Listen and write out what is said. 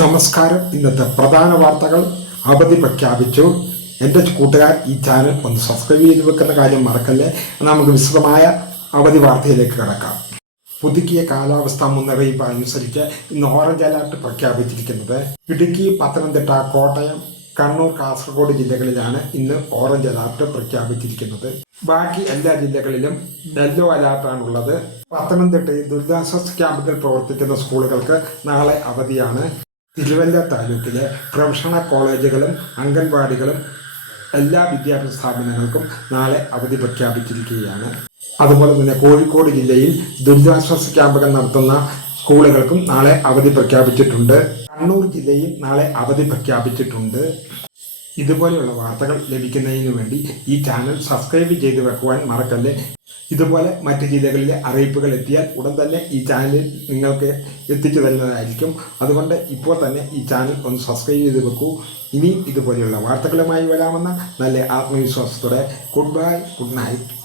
നമസ്കാരം. ഇന്നത്തെ പ്രധാന വാർത്തകൾ. അവധി പ്രഖ്യാപിച്ചു. എൻ്റെ കൂട്ടുകാർ ഈ ചാനൽ ഒന്ന് സബ്സ്ക്രൈബ് ചെയ്ത് വെക്കുന്ന കാര്യം മറക്കല്ലേ. നമുക്ക് വിശദമായ അവധി വാർത്തയിലേക്ക് കിടക്കാം. പുതുക്കിയ കാലാവസ്ഥാ മുന്നറിയിപ്പ് അനുസരിച്ച് ഇന്ന് ഓറഞ്ച് അലർട്ട് പ്രഖ്യാപിച്ചിരിക്കുന്നത് ഇടുക്കി, പത്തനംതിട്ട, കോട്ടയം, കണ്ണൂർ, കാസർഗോഡ് ജില്ലകളിലാണ് ഇന്ന് ഓറഞ്ച് അലർട്ട് പ്രഖ്യാപിച്ചിരിക്കുന്നത്. ബാക്കി എല്ലാ ജില്ലകളിലും യെല്ലോ അലർട്ടാണുള്ളത്. പത്തനംതിട്ടയിൽ ദുരിതാശ്വാസ ക്യാമ്പുകൾ പ്രവർത്തിക്കുന്ന സ്കൂളുകൾക്ക് നാളെ അവധിയാണ്. തിരുവല്ല താലൂക്കിലെ പ്രൊഫഷണൽ കോളേജുകളും അംഗൻവാടികളും എല്ലാ വിദ്യാഭ്യാസ സ്ഥാപനങ്ങൾക്കും നാളെ അവധി പ്രഖ്യാപിച്ചിരിക്കുകയാണ്. അതുപോലെ തന്നെ കോഴിക്കോട് ജില്ലയിൽ ദുരിതാശ്വാസ ക്യാമ്പുകൾ നടത്തുന്ന സ്കൂളുകൾക്കും നാളെ അവധി പ്രഖ്യാപിച്ചിട്ടുണ്ട്. കണ്ണൂർ ജില്ലയിൽ നാളെ അവധി പ്രഖ്യാപിച്ചിട്ടുണ്ട്. ഇതുപോലെയുള്ള വാർത്തകൾ ലഭിക്കുന്നതിന് വേണ്ടി ഈ ചാനൽ സബ്സ്ക്രൈബ് ചെയ്ത് വെക്കുവാൻ മറക്കല്ലേ. ഇതുപോലെ മറ്റ് ജില്ലകളിലെ അറിയിപ്പുകൾ എത്തിയാൽ ഉടൻ തന്നെ ഈ ചാനലിൽ നിങ്ങൾക്ക് എത്തിച്ചു തരുന്നതായിരിക്കും. അതുകൊണ്ട് ഇപ്പോൾ തന്നെ ഈ ചാനൽ ഒന്ന് സബ്സ്ക്രൈബ് ചെയ്ത് വെക്കൂ. ഇനിയും ഇതുപോലെയുള്ള വാർത്തകളുമായി വരാമെന്ന നല്ല ആത്മവിശ്വാസത്തോടെ ഗുഡ് ബൈ, ഗുഡ് നൈറ്റ്.